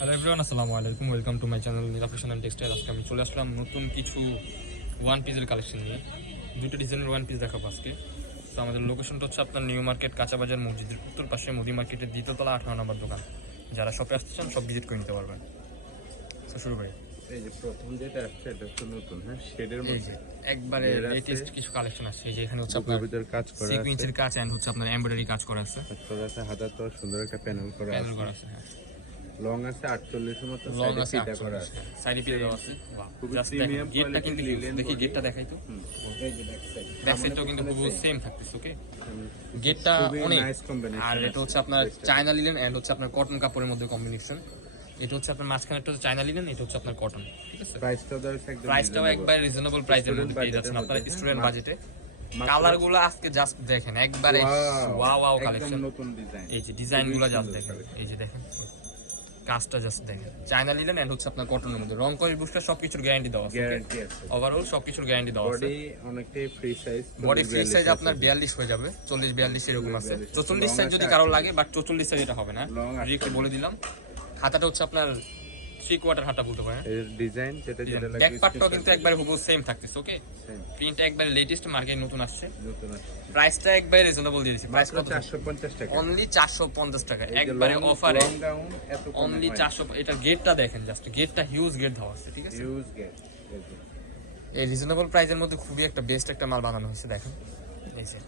Hello everyone, আসসালামু আলাইকুম। Welcome to my channel Nila fashion and textile. আজকে আমি চলে আসলাম নতুন কিছু ওয়ান পিসের কালেকশন নিয়ে। দুটো ডিজাইনের ওয়ান পিস দেখাবো আজকে। তো আমাদের লোকেশনটা হচ্ছে আপনার নিউ মার্কেট, কাঁচাবাজার মসজিদের উত্তর পাশে, মোদি মার্কেটের দ্বিতীয়তলা 18 নম্বর দোকান। যারা শপে আসতে চান সব ভিজিট করে নিতে পারবেন। তো শুরু করি। এই যে প্রথম যেটা আসছে এটা হচ্ছে নতুন, হ্যাঁ, শেডের এই মধ্যে যে একবারে লেটেস্ট কিছু কালেকশন আছে। এই যে এখানে হচ্ছে বুকের আপনার ভিতর কাজ করা আছে, সিকোয়েন্সের কাজ এন্ড হচ্ছে আপনার এমব্রয়ডারি কাজ করা আছে, কাজ করা আছে, হাতে তো সুন্দর একটা প্যানেল করা প্যানেল করা আছে, আছে। হ্যাঁ, লং আছে 48 এর মতো, লং সাইডে আছে ফিটা করা আছে, সাইডে পিলে দেওয়া আছে। বাহ, খুবই জাস্ট প্রিমিয়াম গেটটা কিন্তু কোয়ালিটি huge। দেখি গেটটা দেখাই তো। এই যে ব্যাক সাইড, ব্যাক সাইডটাও কিন্তু খুব সেম থাকতেছে। ওকে, গেটটা অনেক নাইস কম্বিনেশন। আর এটা হচ্ছে আপনার চায়না লিনেন এন্ড হচ্ছে আপনার কটন কাপড়ের মধ্যে কম্বিনেশন। এটা হচ্ছে আপনার মাঝখানেরটা হচ্ছে চায়না লিনেন, এটা হচ্ছে আপনার কটন। ঠিক আছে, প্রাইসটাও দাঁড়াচ্ছে একদম প্রাইসটাও একবার রিজনেবল প্রাইসের মধ্যে পেয়ে যাচ্ছেন আপনারা স্টুডেন্ট বাজেটে। কালারগুলো আজকে জাস্ট দেখেন, একবারে ওয়াও ওয়াও কালেকশন। নতুন ডিজাইন, এই যে ডিজাইনগুলো জাস্ট দেখেন, এই যে দেখেন কাজটা জাস্ট দেখেন। চায়না লিনেন এন্ড হচ্ছে আপনার কটনের মধ্যে রং করে বুস্টার সবকিছুর গ্যারান্টি দেওয়া আছে। গ্যারান্টি আছে। ওভারঅল সবকিছুর গ্যারান্টি দেওয়া আছে। বডি অনেকটাই free size, body free size আপনার 42 হয়ে যাবে, 40-42 এরকম আছে। 44 সাইজ যদি কারো লাগে, বাট 44 সাইজ এটা হবে না, ডিরেক্টলি বলে দিলাম। হাতাটা হচ্ছে আপনার 3/4 হাতা বলতে পারেন। এর ডিজাইন যেটা লাগে ব্যাক পার্টটাও কিন্তু একবারে হুবহু সেম থাকতেছে। ওকে, প্রিন্টটা একবারে লেটেস্ট, মার্কেট নতুন আসছে। নতুন আছে, প্রাইসটা একবারে রিজনেবল দিয়ে দিয়েছি। প্রাইস কত? 450 টাকা, অনলি 450 টাকা, একবারে অফারে। লং গাউন এত কম, অনলি 400। এটার গেটটা দেখেন, জাস্ট গেটটা হিউজ গেট দেওয়া আছে। ঠিক আছে, ইউজ গেট। এই রিজনেবল প্রাইসের মধ্যে খুবই একটা বেস্ট একটা মাল বানানো হয়েছে। দেখেন এই যে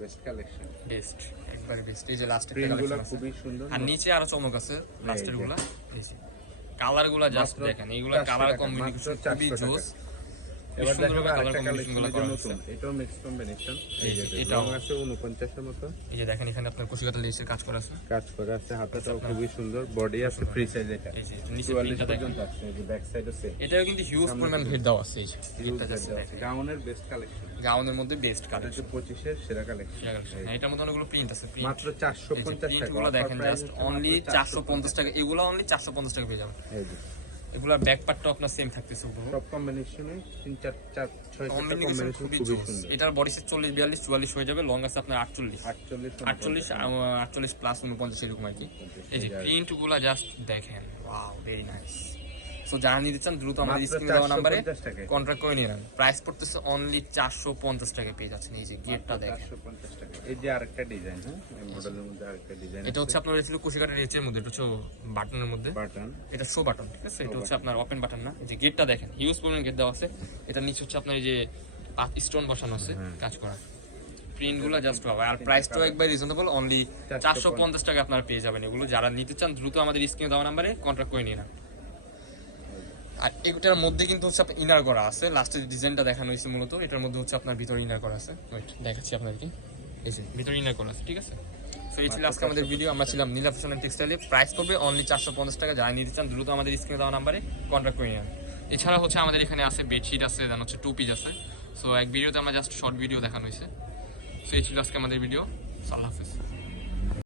বেস্ট কালেকশন, বেস্ট, একবারে বেস্ট। এই যে লাস্ট একটা প্রিন্টগুলো কালেকশন আছে, খুবই সুন্দর, আর নিচে আরো চমক আছে লাস্টের গুলা। এই যে কালারগুলা জাস্ট দেখেন, এইগুলা কালার কম্বিনেশন খুবই জোস। এবার সুন্দর দেখো কালার আরেকটা কম্বিনেশন গুলো কালেকশন করা নতুন, হয়েছে। এটাও মিক্স কম্বিনেশন। এই যে এটাও এটাও আছে 49 এর মতো, এই যে দেখেন এখানে আপনার কুশিকাটা লেসের কাজ করা আছে। কাজ করা আছে, হাতাটাও খুবই সুন্দর, বডি আছে ফ্রি সাইজ। এটা এই যে নিচে 44 প্রিন্টটা দেখেন, পর্যন্ত আছে, এই যে ব্যাক সাইডও সেম, এটাও কিন্তু হিউজ পরিমাণ ভেট দেওয়া আছে। এই যে ইউজ এটা জাস্ট দেখেন, গাউনের বেস্ট কালেকশন, গাউনের মধ্যে বেস্ট এটা কালেকশন। হচ্ছে 25 এর সেরা কালেকশন। এটার মধ্যে অনেকগুলো প্রিন্ট আছে। প্রিন্ট মাত্র 450 টাকা, প্রিন্টগুলো দেখেন জাস্ট অনলি 450 টাকা। এগুলো অনলি 450 টাকা পেয়ে যাবেন। এই যে এগুলোর ব্যাক পার্টটাও আপনার সেম থাকতেছে উপরে। সব কম্বিনেশনে 3-4-6 কম্বিনেশন খুবই জোস। সুন্দর। এটার বডি সাইজ 40-42-44 হয়ে যাবে, লং আছে আপনার 48 প্লাস 49 এরকম আর কি। এই যে প্রিন্ট গুলা জাস্ট দেখেন, ওয়াও, ভেরি নাইস। সো যারা নিতে চান দ্রুত আমাদের স্ক্রিনে দেওয়া নম্বরে কন্ট্যাক্ট করে নিন। প্রাইস পড়তেছে অনলি 450 টাকা পেয়ে যাচ্ছেন। এই যে গেটটা দেখেন, 450 টাকা। এই যে আরেকটা ডিজাইন, হ্যাঁ, এই মডেলের মধ্যে আরেকটা ডিজাইন, এটা হচ্ছে আপনার ছিল কুশিকাটা রেচের মধ্যে, এটা হচ্ছে বাটনের মধ্যে, বাটন, এটা শো বাটন। ঠিক আছে, এটা হচ্ছে আপনার ওপেন বাটন না। এই যে গেটটা দেখেন, হিউজ পরিমাণ গেট দেওয়া আছে। এটা নিচে হচ্ছে আপনার এই যে স্টোন বসানো আছে, কাজ করা। প্রিন্ট গুলো জাস্ট পাবে, আর প্রাইসটাও একবার রিজনেবল, অনলি 450 টাকা আপনারা পেয়ে যাবেন এগুলো। যারা নিতে চান দ্রুত আমাদের স্ক্রিনে দেওয়া নাম্বারে কন্ট্যাক্ট করে নিন। আর এটার মধ্যে কিন্তু হচ্ছে আপনার ইনার করা আছে। লাস্টের ডিজাইনটা দেখানো হয়েছে মূলত, এটার মধ্যে হচ্ছে আপনার ভিতরে ইনার করা আছে। ওয়েট দেখাচ্ছি আপনাদেরকে, এই যে ভিতরে ইনার করা আছে। ঠিক আছে, সো এই ছিল আজকে আমাদের ভিডিও। আমরা ছিলাম নীলা ফ্যাশন এন্ড টেক্সটাইলে। প্রাইস করবে অনলি 450 টাকা। যারা নিতে চান দ্রুত আমাদের স্ক্রিনে দেওয়া নাম্বারে কন্ট্যাক্ট করে নিন। এছাড়া হচ্ছে আমাদের এখানে আছে বেডশিট আছে, দেন হচ্ছে টু পিস আছে। সো এক ভিডিওতে আমরা জাস্ট শর্ট ভিডিও দেখানো হয়েছে। সো এই ছিল আজকে আমাদের ভিডিও। আল্লাহ হাফেজ।